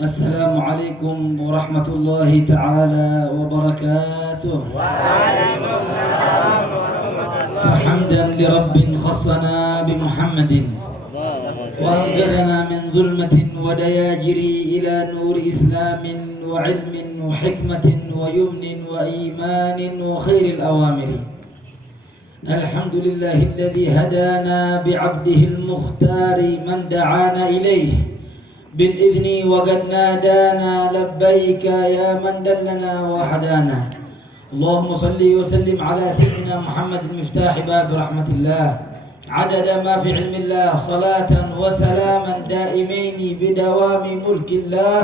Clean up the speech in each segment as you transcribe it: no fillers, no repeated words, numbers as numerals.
Assalamualaikum warahmatullahi ta'ala wabarakatuh. Waalaikumsalam warahmatullahi wabarakatuh. Fahamdan li rabbin khassana bi Muhammadin wa anqadhana min zulmatin wa dayajiri ila nuri islamin wa ilmin wa hikmatin wa yumnin wa imanin wa khairil awamiri. Alhamdulillahilladzi hadana bi'abdihil mukhtari man da'ana ilayhi بالإذن وقد نادانا لبيك يا من دلنا وهدانا. اللهم صل وسلم على سيدنا محمد مفتاح باب رحمة الله عدد ما في علم الله صلاة وسلاما دائمين بدوام ملك الله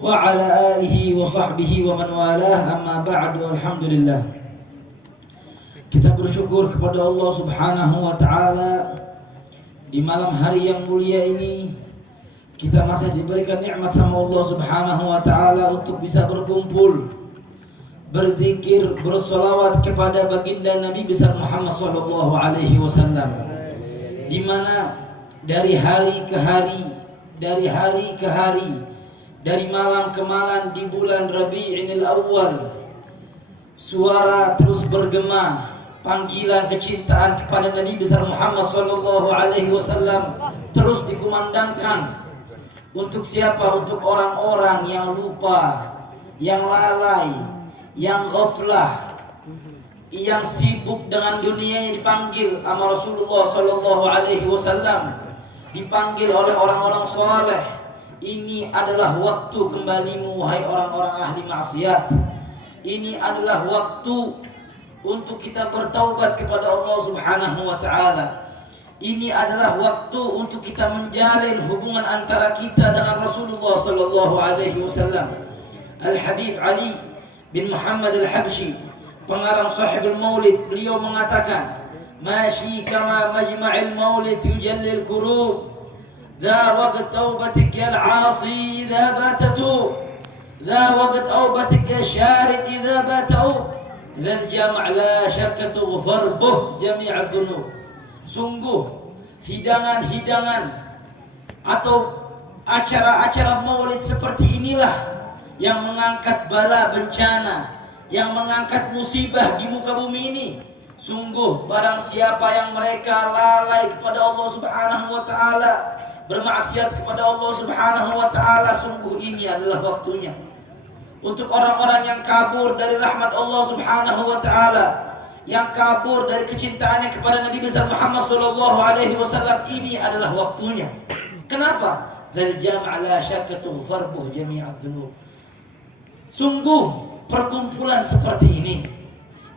وعلى آله وصحبه ومن والاه. أما بعد والحمد لله. Kita bersyukur kepada Allah Subhanahu wa taala di malam hari yang mulia ini. Kita masih diberikan nikmat sama Allah Subhanahu wa taala untuk bisa berkumpul, berzikir, bersolawat kepada baginda Nabi besar Muhammad sallallahu alaihi wasallam. Di mana dari hari ke hari, dari malam ke malam di bulan Rabi'ul Awwal, suara terus bergema, panggilan kecintaan kepada Nabi besar Muhammad sallallahu alaihi wasallam terus dikumandangkan. Untuk siapa? Untuk orang-orang yang lupa, yang lalai, yang ghaflah, yang sibuk dengan dunia, yang dipanggil sama Rasulullah sallallahu alaihi wasallam, dipanggil oleh orang-orang saleh. Ini adalah waktu kembalimu wahai orang-orang ahli maksiat. Ini adalah waktu untuk kita bertaubat kepada Allah Subhanahu wa taala. Ini adalah waktu untuk kita menjalin hubungan antara kita dengan Rasulullah sallallahu alaihi wasallam. Al-Habib Ali bin Muhammad Al-Habsyi, pengarang Sahibul Maulid, beliau mengatakan, "Mashi kama majma'il maulid yujallil kurub, dha waqt taubatik ya al-'asi idha batatu, dha waqt taubatik ya syarid idha batau, dha al-jam' la shakka tughfar buh jami'ad dhunub." Sungguh hidangan-hidangan atau acara-acara maulid seperti inilah yang mengangkat bala bencana, yang mengangkat musibah di muka bumi ini. Sungguh barang siapa yang mereka lalai kepada Allah Subhanahu wa taala, bermaksiat kepada Allah Subhanahu wa taala, sungguh ini adalah waktunya. Untuk orang-orang yang kabur dari rahmat Allah Subhanahu wa taala, yang kabur dari kecintaannya kepada Nabi besar Muhammad sallallahu alaihi wasallam, ini adalah waktunya. Kenapa? Dzal jam' la syakka tughfar buh jami'ad dzunub. Sungguh perkumpulan seperti ini,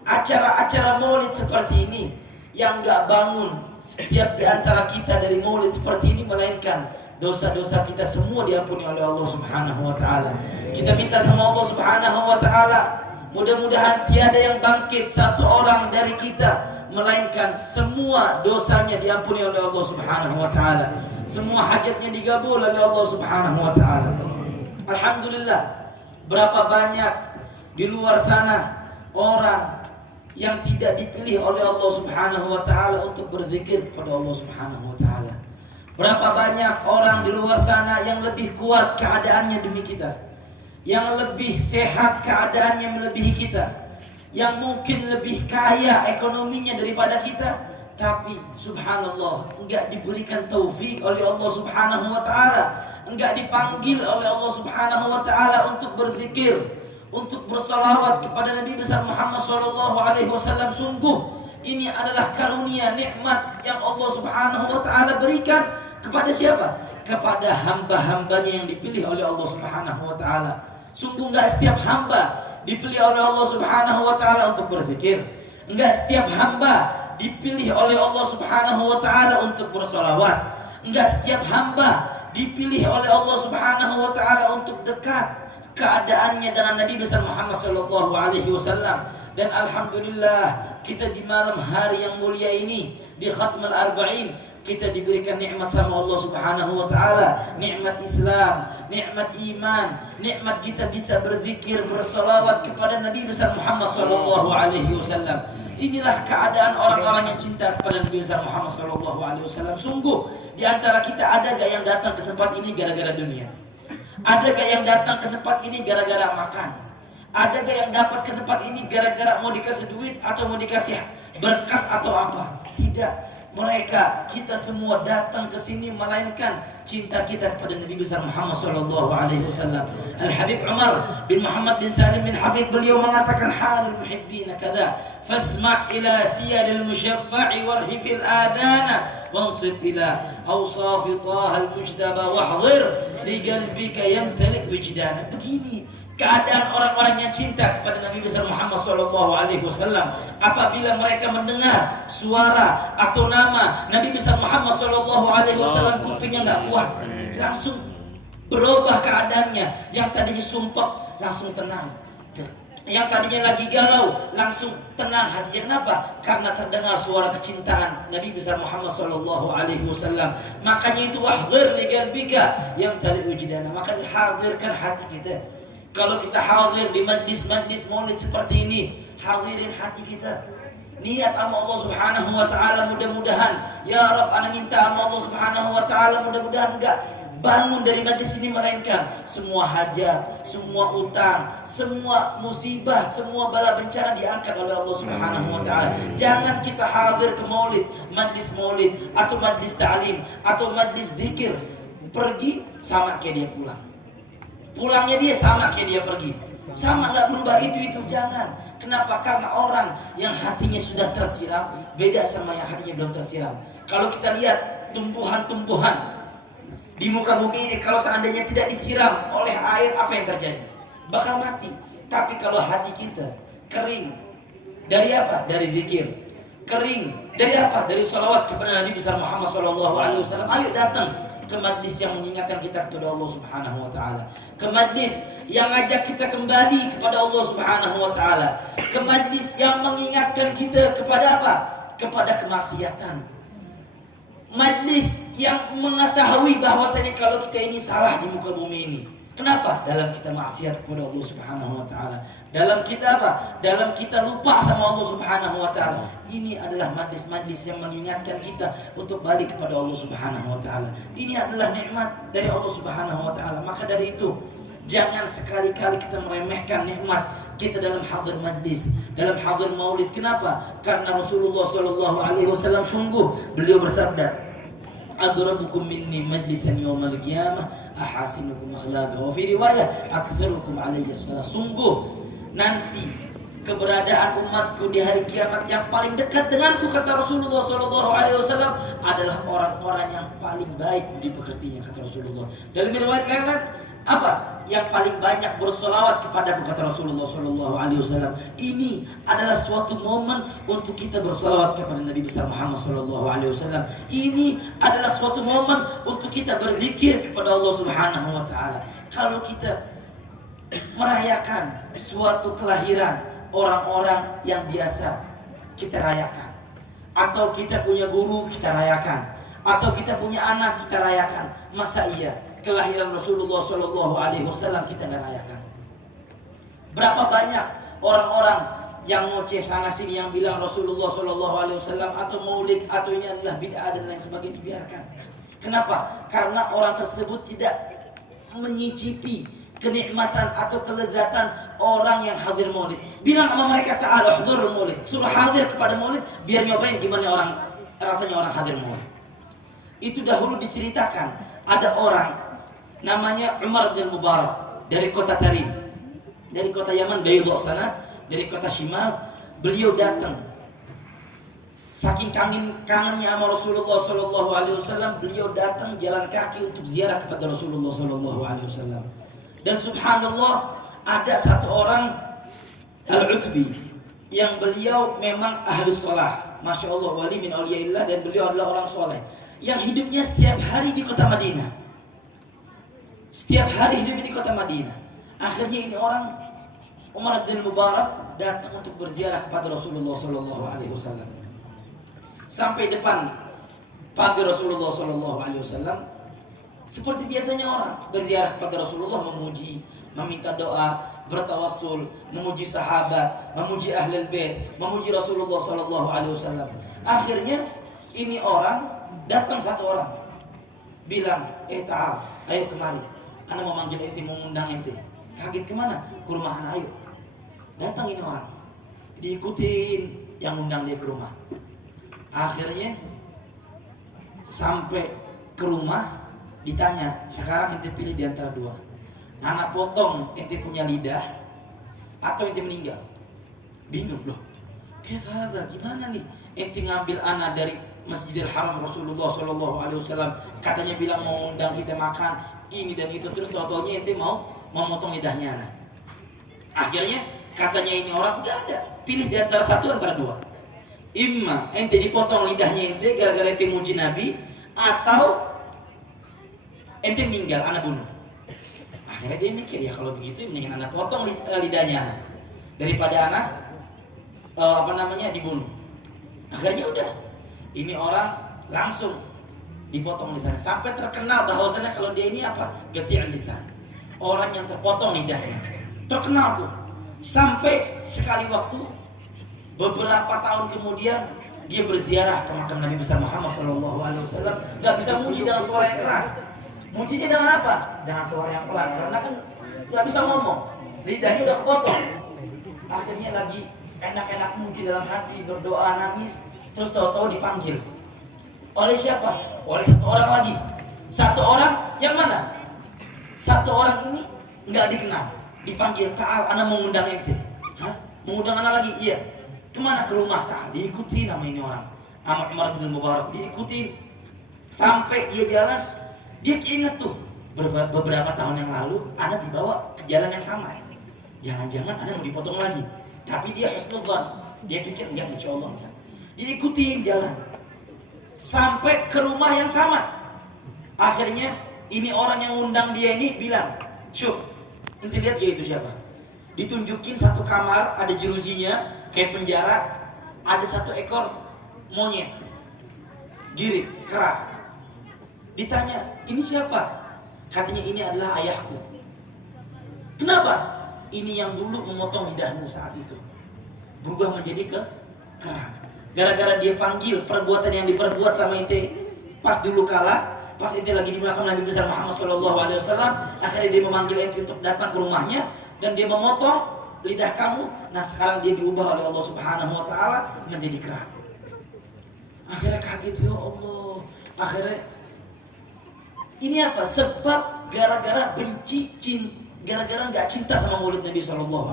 acara-acara maulid seperti ini, yang enggak bangun setiap di antara kita dari maulid seperti ini, melainkan dosa-dosa kita semua diampuni oleh Allah Subhanahu wa taala. Kita minta sama Allah Subhanahu wa taala, mudah-mudahan tiada yang bangkit satu orang dari kita melainkan semua dosanya diampuni oleh Allah Subhanahu wa taala. Semua hajatnya digabul oleh Allah Subhanahu wa taala. Alhamdulillah, berapa banyak di luar sana orang yang tidak dipilih oleh Allah Subhanahu wa taala untuk berzikir kepada Allah Subhanahu wa taala. Berapa banyak orang di luar sana yang lebih kuat keadaannya demi kita, yang lebih sehat keadaannya melebihi kita, yang mungkin lebih kaya ekonominya daripada kita, tapi subhanallah enggak diberikan taufik oleh Allah Subhanahu wa taala, enggak dipanggil oleh Allah Subhanahu wa taala untuk berzikir, untuk bersalawat kepada Nabi besar Muhammad sallallahu alaihi wasallam. Sungguh ini adalah karunia nikmat yang Allah Subhanahu wa taala berikan kepada siapa? Kepada hamba-hambanya yang dipilih oleh Allah Subhanahu wa taala. Sungguh enggak setiap hamba dipilih oleh Allah Subhanahu wa taala untuk berzikir. Enggak setiap hamba dipilih oleh Allah Subhanahu wa taala untuk bersolawat. Enggak setiap hamba dipilih oleh Allah Subhanahu wa taala untuk dekat keadaannya dengan Nabi besar Muhammad sallallahu alaihi wasallam. Dan alhamdulillah kita di malam hari yang mulia ini, di Khatmul Arba'in, kita diberikan nikmat sama Allah Subhanahu wa taala, nikmat Islam, nikmat iman, nikmat kita bisa berzikir, bersolawat kepada Nabi besar Muhammad sallallahu alaihi wasallam. Inilah keadaan orang-orang yang cinta kepada Nabi besar Muhammad sallallahu alaihi wasallam. Sungguh di antara kita ada gak yang datang ke tempat ini gara-gara dunia? Adakah yang datang ke tempat ini gara-gara makan? Adakah yang dapat ke tempat ini gara-gara mau dikasih duit atau mau dikasih berkas atau apa? Tidak. Mereka, kita semua datang ke sini melainkan cinta kita kepada Nabi besar Muhammad sallallahu alaihi wasallam. Al-Habib Umar bin Muhammad bin Salim bin Hafid, beliau mengatakan halul muhibbina kadza fasma' ila siyaril musyaffa'i warhifil adana wansib ila awsaf taha al-mujtaba wahdhir li qalbika yamtali wijdana. Begini keadaan orang-orang yang cinta kepada Nabi besar Muhammad sallallahu alaihi wasallam apabila mereka mendengar suara atau nama Nabi besar Muhammad sallallahu alaihi wasallam, kupingnya enggak kuat, langsung berubah keadaannya. Yang tadinya sumpah langsung tenang, yang tadinya lagi galau langsung tenang hatinya. Kenapa? Karena terdengar suara kecintaan Nabi besar Muhammad sallallahu alaihi wasallam. Makanya itu wahghir li qalbika yamtali wujdana, maka hadirkan hati kita. Kalau kita hadir di majlis-majlis maulid seperti ini, hadirin hati kita. Niat sama Allah Subhanahu wa taala, mudah-mudahan ya Rabb, ana minta sama Allah Subhanahu wa taala mudah-mudahan enggak bangun dari majlis ini melainkan semua hajat, semua utang, semua musibah, semua bala bencana diangkat oleh Allah Subhanahu wa taala. Jangan kita hadir ke maulid, majlis maulid atau majlis ta'lim atau majlis zikir, pergi sama kayak dia pulang. Pulangnya dia sama kayak dia pergi, sama, nggak berubah itu jangan. Kenapa? Karena orang yang hatinya sudah tersiram beda sama yang hatinya belum tersiram. Kalau kita lihat tumbuhan-tumbuhan di muka bumi ini, kalau seandainya tidak disiram oleh air, apa yang terjadi? Bakal mati. Tapi kalau hati kita kering dari apa? Dari zikir. Kering dari apa? Dari salawat kepada Nabi besar Muhammad SAW. Ayo datang ke majlis yang mengingatkan kita kepada Allah Subhanahu wa taala, ke majlis yang ngajak kita kembali kepada Allah Subhanahu wa taala, ke majlis yang mengingatkan kita kepada apa? Kepada kemaksiatan. Majlis yang mengetahui bahwasanya kalau kita ini salah di muka bumi ini. Kenapa? Dalam kita maksiat kepada Allah Subhanahu wa taala. Dalam kita apa? Dalam kita lupa sama Allah Subhanahu wa taala. Ini adalah majlis-majlis yang mengingatkan kita untuk balik kepada Allah Subhanahu wa taala. Ini adalah nikmat dari Allah Subhanahu wa taala. Maka dari itu, jangan sekali-kali kita meremehkan nikmat kita dalam hadir majlis, dalam hadir maulid. Kenapa? Karena Rasulullah sallallahu alaihi wasallam sungguh beliau bersabda, adrabukum minni majlisan yawmal qiyamah ahasinukum akhlaqa, wa fi riwayah aktsarukum alayya shalah. Sungguh nanti keberadaan umatku di hari kiamat yang paling dekat denganku, kata Rasulullah sallallahu alaihi wasallam, adalah orang-orang yang paling baik budi pekertinya, kata Rasulullah. Dalam riwayat lain apa? Yang paling banyak bersolawat kepadaku, kata Rasulullah sallallahu alaihi wasallam. Ini adalah suatu momen untuk kita bersolawat kepada Nabi besar Muhammad sallallahu alaihi wasallam. Ini adalah suatu momen untuk kita berzikir kepada Allah Subhanahu wa taala. Kalau kita merayakan suatu kelahiran orang-orang yang biasa, kita rayakan. Atau kita punya guru, kita rayakan. Atau kita punya anak, kita rayakan. Masa iya kelahiran Rasulullah sallallahu alaihi wasallam kita nggak rayakan? Berapa banyak orang-orang yang ngoceh sana sini yang bilang Rasulullah sallallahu alaihi wasallam atau maulid atau ini adalah bid'ah dan lain sebagainya, dibiarkan. Kenapa? Karena orang tersebut tidak menyicipi kenikmatan atau kelezatan orang yang hadir maulid. Bilang sama mereka, ta'ala hudhurul maulid, suruh hadir kepada maulid biar nyobain gimana rasanya orang hadir maulid. Itu dahulu diceritakan, ada orang namanya Umar bin Mubarak dari kota Tarim, dari kota Yaman, Baydo sana, dari kota Shimal. Beliau datang, saking kangennya sama Rasulullah sallallahu alaihi wasallam, beliau datang jalan kaki untuk ziarah kepada Rasulullah sallallahu alaihi wasallam. Dan subhanallah, ada satu orang Al-Utbi yang beliau memang ahli sholah, masya Allah, wali min awliyaillah, dan beliau adalah orang soleh yang hidupnya setiap hari di kota Madinah. Setiap hari hidup di kota Madinah. Akhirnya ini orang Umar bin Mubarak datang untuk berziarah kepada Rasulullah sallallahu alaihi wasallam. Sampai depan pagar Rasulullah sallallahu alaihi wasallam, seperti biasanya orang berziarah kepada Rasulullah, memuji, meminta doa, bertawassul, memuji sahabat, memuji ahlul bait, memuji Rasulullah sallallahu alaihi wasallam. Akhirnya ini orang datang, satu orang bilang, ta'al, ayo kemari. Ana mau manggil ente, mau ngundang ente. Kaget kemana? Ke rumah ana, ayo. Datang ini orang. Diikutin yang undang dia ke rumah. Akhirnya sampai ke rumah, ditanya, sekarang ente pilih di antara dua. Anak potong ente punya lidah atau ente meninggal. Bingung loh. Kefaba, gimana nih? Ente ngambil anak dari Masjidil Haram Rasulullah SAW, katanya bilang mau undang kita makan ini dan itu, terus tau-taunya ente mau memotong lidahnya anak. Akhirnya katanya ini orang gak ada, pilih di antara satu antara dua. Imma ente dipotong lidahnya ente gara-gara ente muji Nabi, atau ente meninggal, anak bunuh. Akhirnya dia mikir, ya kalau begitu mendingan anak potong lidahnya anak daripada anak dibunuh. Akhirnya udah, ini orang langsung dipotong di sana sampai terkenal bahwasanya kalau dia ini apa? Gati'ul lisan. Orang yang terpotong lidahnya. Terkenal tuh. Sampai sekali waktu beberapa tahun kemudian dia berziarah ke makam Nabi besar Muhammad SAW. Gak bisa muji dengan suara yang keras. Mujinya dengan apa? Dengan suara yang pelan, karena kan gak bisa ngomong. Lidahnya udah kepotong. Akhirnya lagi enak-enak muji dalam hati, berdoa, nangis, terus tahu-tahu dipanggil oleh siapa? Oleh satu orang lagi. Satu orang yang mana? Satu orang ini nggak dikenal, dipanggil, ta'al, ana mau ngundang ente. Hah? Mengundang ana lagi? Iya. Kemana? Ke rumah. Diikuti nama ini orang, Ahmad Umar bin Mubarak, diikuti sampai dia jalan. Dia ingat tuh beberapa tahun yang lalu ana dibawa ke jalan yang sama. Jangan-jangan ana mau dipotong lagi. Tapi dia husnudzan, dia pikir enggak, insya Allah enggak. Diikutin jalan sampai ke rumah yang sama. Akhirnya ini orang yang ngundang dia ini bilang, "Syuf, ente lihat ya itu siapa?" Ditunjukin satu kamar, ada jerujinya kayak penjara, ada satu ekor monyet girit kera. Ditanya, "Ini siapa?" Katanya, "Ini adalah ayahku." Kenapa? Ini yang dulu memotong lidahmu saat itu berubah menjadi kera. Gara-gara dia panggil perbuatan yang diperbuat sama ente pas dulu kala, pas ente lagi di makam Nabi besar Muhammad SAW, akhirnya dia memanggil ente untuk datang ke rumahnya dan dia memotong lidah kamu. Nah sekarang dia diubah oleh Allah Subhanahu Wa Taala menjadi kera. Akhirnya kaget, ya Allah. Akhirnya ini apa? Sebab gara-gara benci, gara-gara nggak cinta sama maulid Nabi SAW,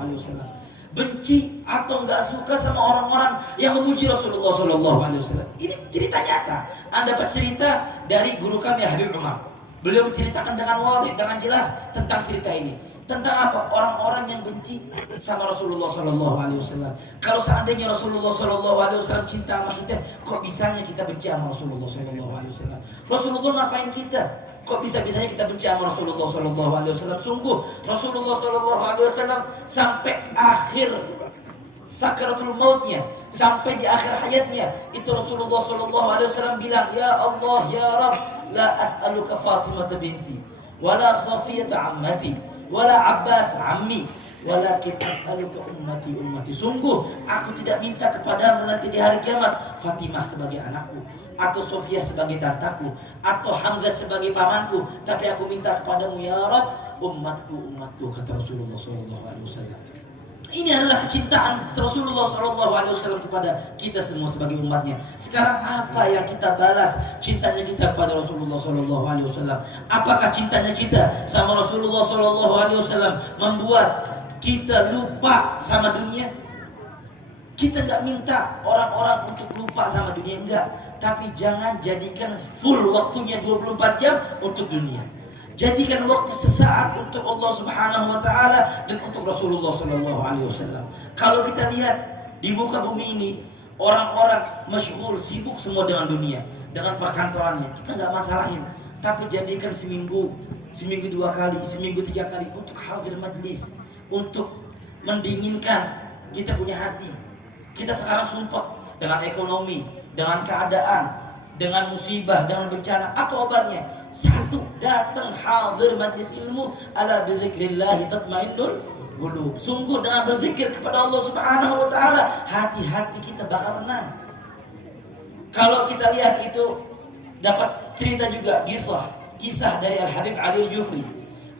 benci atau nggak suka sama orang-orang yang memuji Rasulullah SAW. Ini cerita nyata. Anda dapat cerita dari guru kami Habib Umar. Beliau menceritakan dengan wadih, dengan jelas tentang cerita ini. Tentang apa? Orang-orang yang benci sama Rasulullah SAW. Kalau seandainya Rasulullah SAW cinta sama kita, kok bisanya kita benci sama Rasulullah SAW? Rasulullah ngapain kita? Kok bisa-bisanya kita benci sama Rasulullah SAW? Sungguh Rasulullah SAW sampai akhir sakaratul mautnya, sampai di akhir hayatnya, itu Rasulullah SAW bilang, "Ya Allah, ya Rabb, la as'aluka Fatimah binti, wala Safiyata ammati, wala Abbas ammi, walakin as'aluka ummati. Sungguh aku tidak minta kepadamu nanti di hari kiamat Fatimah sebagai anakku, atau Sofia sebagai tantaku, atau Hamzah sebagai pamanku, tapi aku minta kepadamu ya Rabb, umatku, kata Rasulullah SAW. Ini adalah kecintaan Rasulullah SAW kepada kita semua sebagai umatnya. Sekarang apa yang kita balas cintanya kita kepada Rasulullah SAW? Apakah cintanya kita sama Rasulullah SAW membuat kita lupa sama dunia? Kita nggak minta orang-orang untuk lupa sama dunia, enggak. Tapi jangan jadikan full waktunya 24 jam untuk dunia. Jadikan waktu sesaat untuk Allah Subhanahu Wa Taala dan untuk Rasulullah SAW. Kalau kita lihat di muka bumi ini, orang-orang masyhur, sibuk semua dengan dunia, dengan perkantorannya. Kita nggak masalahin. Tapi jadikan seminggu 2 kali, seminggu 3 kali untuk hadir majlis, untuk mendinginkan kita punya hati. Kita sekarang sumpah dengan ekonomi, dengan keadaan, dengan musibah, dengan bencana. Apa obatnya? Satu, datang hadir majlis ilmu. Ala bidzikrillah tatmainnul qulub. Sungguh dengan berzikir kepada Allah Subhanahu Wa Taala, hati-hati kita bakal tenang. Kalau kita lihat itu dapat cerita juga kisah dari Al Habib Ali Al Jufri.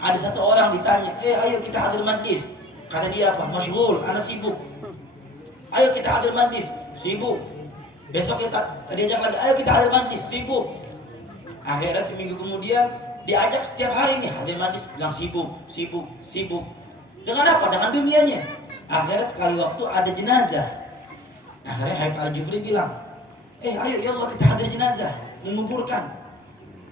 Ada satu orang ditanya, ayo kita hadir majlis. Kata dia apa? Masyghul, ana sibuk. Ayo kita hadir majlis, sibuk. Besok kita diajak lagi, ayo kita hadir majlis, sibuk. Akhirnya seminggu kemudian diajak setiap hari nih hadir majlis, bilang sibuk, sibuk, sibuk. Dengan apa? Dengan dunianya. Akhirnya sekali waktu ada jenazah. Akhirnya Habib Al-Jufri bilang, ayo ya Allah kita hadir jenazah, menguburkan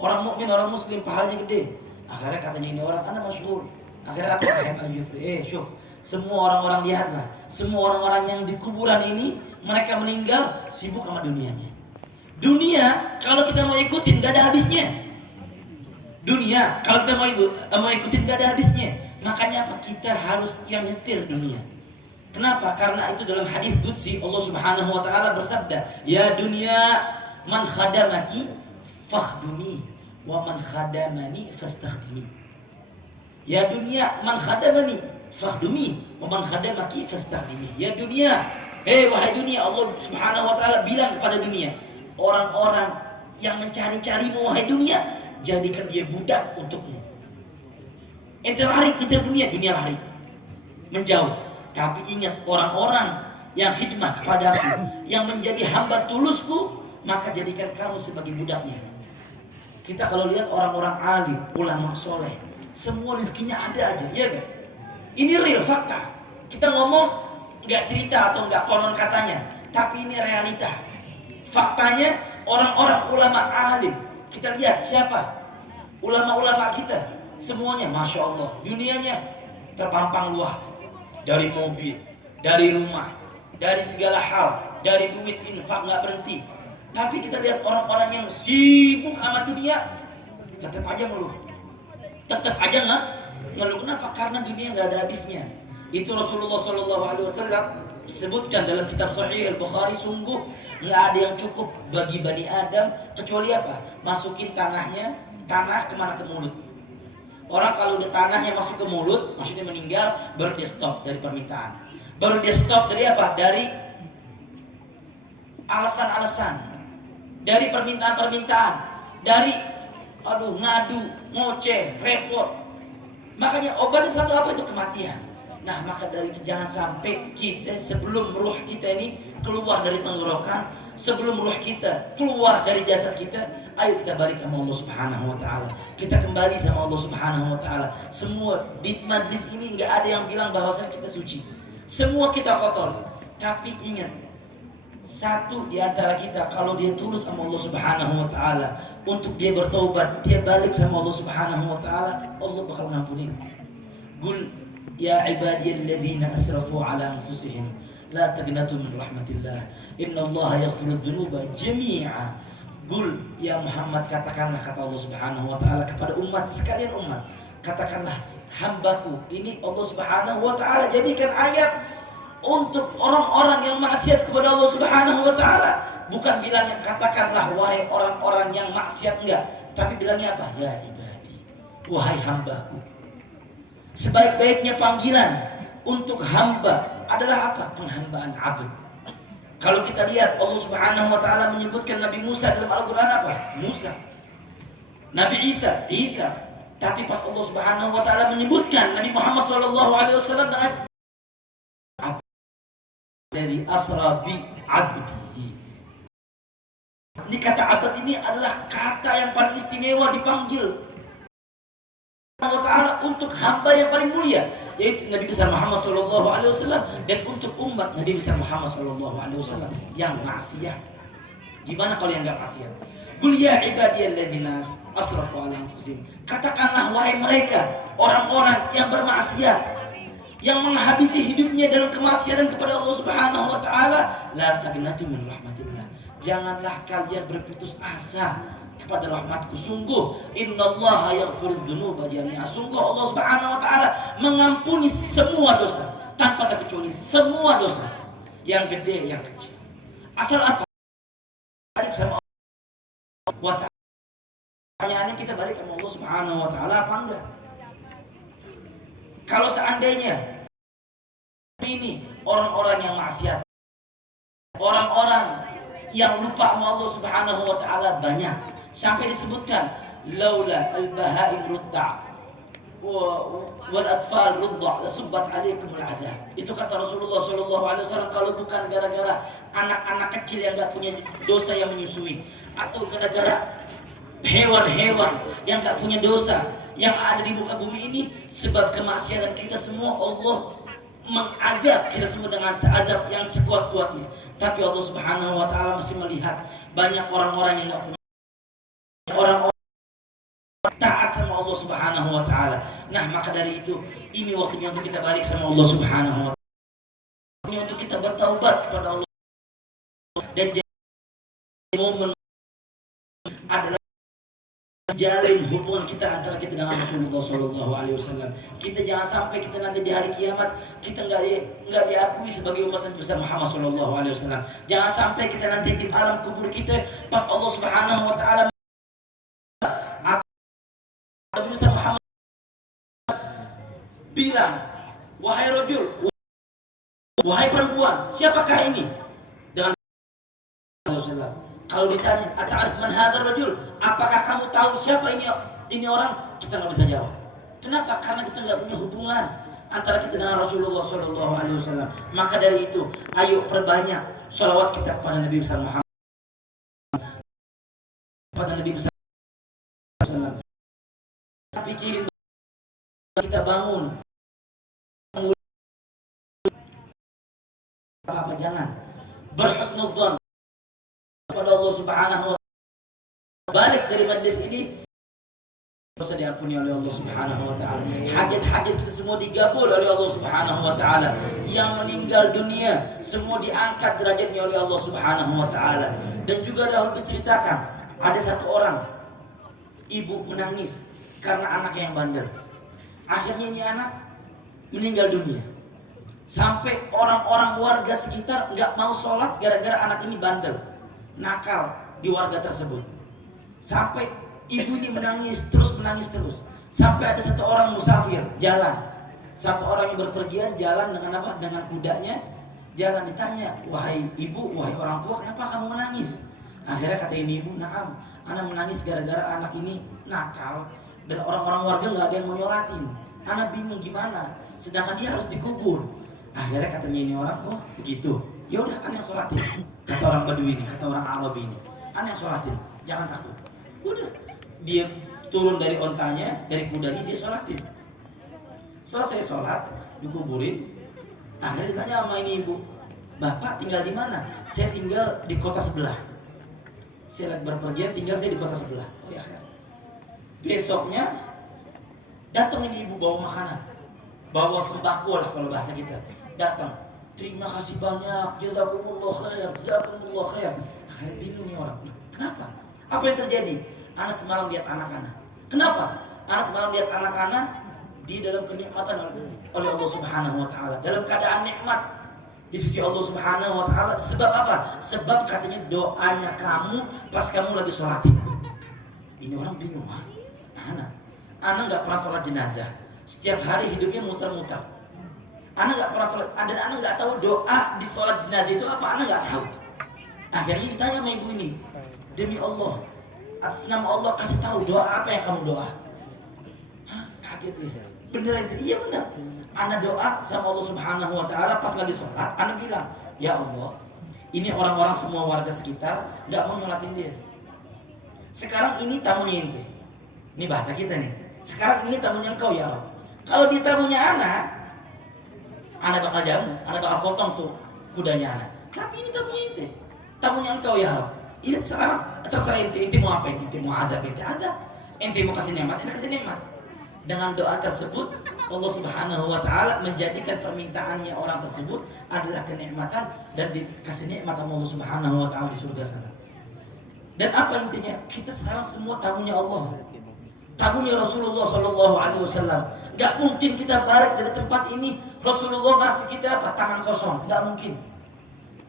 orang mukmin, orang muslim, pahalanya gede. Akhirnya katanya ini orang, ana masyghul. Akhirnya apa? Habib Al-Jufri, syuf, semua orang-orang lihatlah, semua orang-orang yang di kuburan ini mereka meninggal sibuk sama dunianya. Dunia kalau kita mau ikutin gak ada habisnya. Dunia kalau kita mau ikutin gak ada habisnya. Makanya apa? Kita harus yang nyetir dunia. Kenapa? Karena itu dalam hadis qudsi Allah Subhanahu wa taala bersabda, "Ya dunia, man khadamaki fakhdumi wa man khadamani fastakhdimi." Ya dunia, man khadamani fakhdumi wa man khadamaki fastakhdimi. Ya dunia, wahai dunia, Allah Subhanahu wa taala bilang kepada dunia, orang-orang yang mencari-carimu wahai dunia, jadikan dia budak untukmu. Ente lari kejar dunia, dunia lari menjauh. Tapi ingat, orang-orang yang khidmah kepadaku, yang menjadi hamba tulusku, maka jadikan kamu sebagai budaknya. Kita kalau lihat orang-orang alim, ulama soleh, semua rezekinya ada aja, ya kan? Ini real fakta. Kita ngomong nggak cerita atau nggak konon katanya, tapi ini realita. Faktanya orang-orang ulama alim, kita lihat siapa? Ulama-ulama kita, semuanya masya Allah, dunianya terpampang luas. Dari mobil, dari rumah, dari segala hal, dari duit infak nggak berhenti. Tapi kita lihat orang-orang yang sibuk sama dunia, tetap aja ngeluh, tetap aja ngeluh. Kenapa? Karena dunia nggak ada habisnya. Itu Rasulullah SAW sebutkan dalam kitab Sahih Al-Bukhari, sungguh nggak ada yang cukup bagi Bani Adam kecuali apa? Masukin tanah kemana? Ke mulut. Orang kalau udah tanahnya masuk ke mulut, maksudnya meninggal, baru dia stop dari permintaan. Baru dia stop dari apa? Dari alasan-alasan, dari permintaan-permintaan, dari ngadu, ngoceh, repot. Makanya obatnya satu apa? Itu kematian. Nah, maka dari itu jangan sampai kita sebelum ruh kita ini keluar dari tenggorokan, sebelum ruh kita keluar dari jasad kita, ayo kita balik sama Allah Subhanahu wa taala. Kita kembali sama Allah Subhanahu wa taala. Semua di majlis ini enggak ada yang bilang bahwasanya kita suci. Semua kita kotor. Tapi ingat, satu di antara kita kalau dia tulus sama Allah Subhanahu wa taala, untuk dia bertaubat, dia balik sama Allah Subhanahu wa taala, Allah bakal ngampunin. Qul ya ibadiyalladzina asrafu ala anfusihim la taqnatu min rahmatillah innallaha yaghfiru dzunuba jami'a. Qul ya Muhammad, katakanlah, kata Allah Subhanahu wa taala kepada umat sekalian, umat, katakanlah, hambaku ini Allah Subhanahu wa taala jadikan ayat untuk orang-orang yang maksiat kepada Allah Subhanahu wa taala. Bukan bilangnya katakanlah wahai orang-orang yang maksiat, enggak, tapi bilangnya apa? Ya ibadi, wahai hambaku. Sebaik-baiknya panggilan untuk hamba adalah apa? Penghambaan abd. Kalau kita lihat Allah Subhanahu wa taala menyebutkan Nabi Musa dalam Al-Qur'an apa? Musa. Nabi Isa, Isa. Tapi pas Allah Subhanahu wa taala menyebutkan Nabi Muhammad sallallahu alaihi wasallam dari asra bi abdihi. Ini kata abad ini adalah kata yang paling istimewa dipanggil Allah Ta'ala untuk hamba yang paling mulia, yaitu Nabi besar Muhammad SAW, dan untuk umat Nabi besar Muhammad SAW yang maksiat. Gimana kalau yang nggak maksiat? Qul ya ibadiyalladzina asrafu ala anfusihim, katakanlah wahai mereka orang-orang yang bermaksiat, yang menghabisi hidupnya dalam kemaksiatan kepada Allah Subhanahu wa taala, la taqnatu min rahmatillah, janganlah kalian berputus asa kepada rahmatku. Sungguh innallaha yaghfiru dzunuba jami'a, sungguh Allah Subhanahu wa taala mengampuni semua dosa tanpa terkecuali, semua dosa, yang gede yang kecil. Asal apa? Balik sama Allah wa ta'ala. Pertanyaannya, kita balik sama Allah Subhanahu wa taala apa enggak? Kalau seandainya ini orang-orang yang maksiat, orang-orang yang lupa sama Allah Subhanahu wa taala banyak, sampai disebutkan laula al-bahaim rutta wal atfal rudda lasubbat alaikumul adzab. Itu kata Rasulullah sallallahu alaihi wasallam, kalau bukan gara-gara anak-anak kecil yang enggak punya dosa yang menyusui, atau gara-gara hewan-hewan yang enggak punya dosa yang ada di muka bumi ini, sebab kemaksiatan kita semua, Allah mengazab kita semua dengan azab yang sekuat-kuatnya. Tapi Allah Subhanahu wa taala masih melihat banyak orang-orang yang enggak punya, orang-orang taat sama Allah Subhanahu wa taala. Nah, maka dari itu ini waktunya untuk kita balik sama Allah Subhanahu wa taala. Waktunya untuk kita bertaubat kepada Allah. Dan momen adalah jalin hubungan kita antara kita dengan Rasulullah Shallallahu Alaihi Wasallam. Kita jangan sampai kita nanti di hari kiamat kita nggak diakui sebagai umat Nabi besar Muhammad Shallallahu Alaihi Wasallam. Jangan sampai kita nanti di alam kubur kita pas Allah Subhanahu Wa Taala Nabi besar Muhammad bilang, wahai rajul, wahai perempuan, siapakah ini? Dengan Rasulullah. Kalau ditanya, ata'arif man hadzal rajul? Apakah kamu tahu siapa ini orang? Kita nggak bisa jawab. Kenapa? Karena kita nggak punya hubungan antara kita dengan Rasulullah Shallallahu Alaihi Wasallam. Maka dari itu, ayo perbanyak sholawat kita kepada Nabi besar Muhammad, kepada Nabi besar Muhammad. Pikirin kita bangun, apa jangan berhusnudzon kepada Allah Subhanahu wa taala. Balik dari majlis ini dosa diampuni oleh Allah Subhanahu wa taala. Hajat-hajat kita semua digabul oleh Allah Subhanahu wa taala. Yang meninggal dunia semua diangkat derajatnya oleh Allah Subhanahu wa taala. Dan juga dahulu diceritakan ada satu orang ibu menangis karena anak yang bandel. Akhirnya ini anak meninggal dunia. Sampai orang-orang warga sekitar nggak mau sholat gara-gara anak ini bandel, nakal di warga tersebut. Sampai ibu ini menangis terus. Sampai ada satu orang musafir jalan, satu orang yang berpergian jalan dengan apa? Dengan kudanya jalan. Ditanya, wahai ibu, wahai orang tua, kenapa kamu menangis? Akhirnya kata ini ibu, naam, anak menangis gara-gara anak ini nakal dan orang-orang warga nggak ada yang mau nyolatin. Anak bingung gimana, sedangkan dia harus dikubur. Akhirnya katanya ini orang, oh begitu, ya udah anak yang sholatin. Kata orang Badui ini, kata orang Arabi ini, anak yang sholatin, jangan takut. Udah, dia turun dari ontanya, dari kudanya, dia sholatin. Selesai sholat, dikuburin. Akhirnya ditanya sama ini ibu, bapak tinggal di mana? Saya tinggal di kota sebelah. Saya lagi berpergian, tinggal saya di kota sebelah. Oh ya, besoknya datang ini ibu bawa makanan, bawa sembako lah kalau bahasa kita. Datang, terima kasih banyak, jazakumullah khair, jazakumullah khair. Akhirnya bingung nih orang, kenapa? Apa yang terjadi? Anak semalam lihat anak-anak. Kenapa? Anak semalam lihat anak-anak di dalam kenikmatan oleh Allah Subhanahu Wa Taala, dalam keadaan nikmat di sisi Allah Subhanahu Wa Taala. Sebab apa? Sebab katanya doanya kamu pas kamu lagi sholatin. Ini orang bingung, anak nggak pernah sholat jenazah, setiap hari hidupnya muter-muter. Anak nggak pernah sholat, dan anak nggak tahu doa di sholat jenazah itu apa, anak nggak tahu. Akhirnya ditanya sama ibu ini, demi Allah, atas nama Allah kasih tahu doa apa yang kamu doa. Hah, kaget nih, bener itu? Iya bener. Anak doa sama Allah Subhanahu Wa Taala pas lagi sholat, anak bilang, ya Allah, ini orang-orang semua warga sekitar nggak mau nyolatin dia. Sekarang ini tamunya ente, ini bahasa kita nih. Sekarang ini tamunya engkau ya Rabb. Kalau dia tamunya anak bakal jamu, anak bakal potong tuh kudanya anak. Tapi ini tamunya ente, tamunya engkau ya Rabb. Ini sekarang terserah ente mau apa? Ente mau adab, ente mau kasih nikmat, ente kasih nikmat. Dengan doa tersebut Allah Subhanahu Wa Taala menjadikan permintaannya orang tersebut adalah kenikmatan dan dikasih nikmat Allah Subhanahu Wa Taala di surga sana. Dan apa intinya? Kita sekarang semua tamunya Allah, tamunya Rasulullah Shallallahu Alaihi Wasallam. Gak mungkin kita balik dari tempat ini Rasulullah ngasih kita apa? Tangan kosong. Gak mungkin.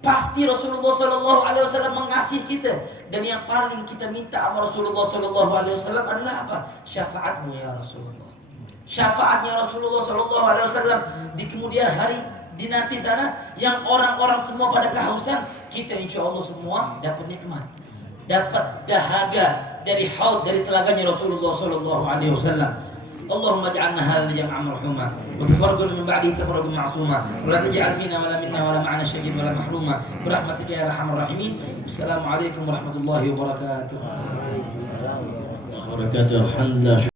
Pasti Rasulullah Shallallahu Alaihi Wasallam mengasihi kita. Dan yang paling kita minta sama Rasulullah Shallallahu Alaihi Wasallam adalah apa? Syafaatmu ya Rasulullah. Syafaatnya Rasulullah Shallallahu Alaihi Wasallam di kemudian hari di nanti sana, yang orang-orang semua pada kehausan, kita insya Allah semua dapat nikmat, dapat dahaga dari haud, dari telaganya Rasulullah Shallallahu Alaihi Wasallam. اللهم اجعلنا هذا الجمع مرحوما وتفرقنا من بعده تفرقا معصوما ولا تجعل فينا ولا منا ولا معنا شقيا ولا محروما برحمتك يا ارحم الراحمين. السلام عليكم ورحمة الله وبركاته. وبركاته. الحمد لله.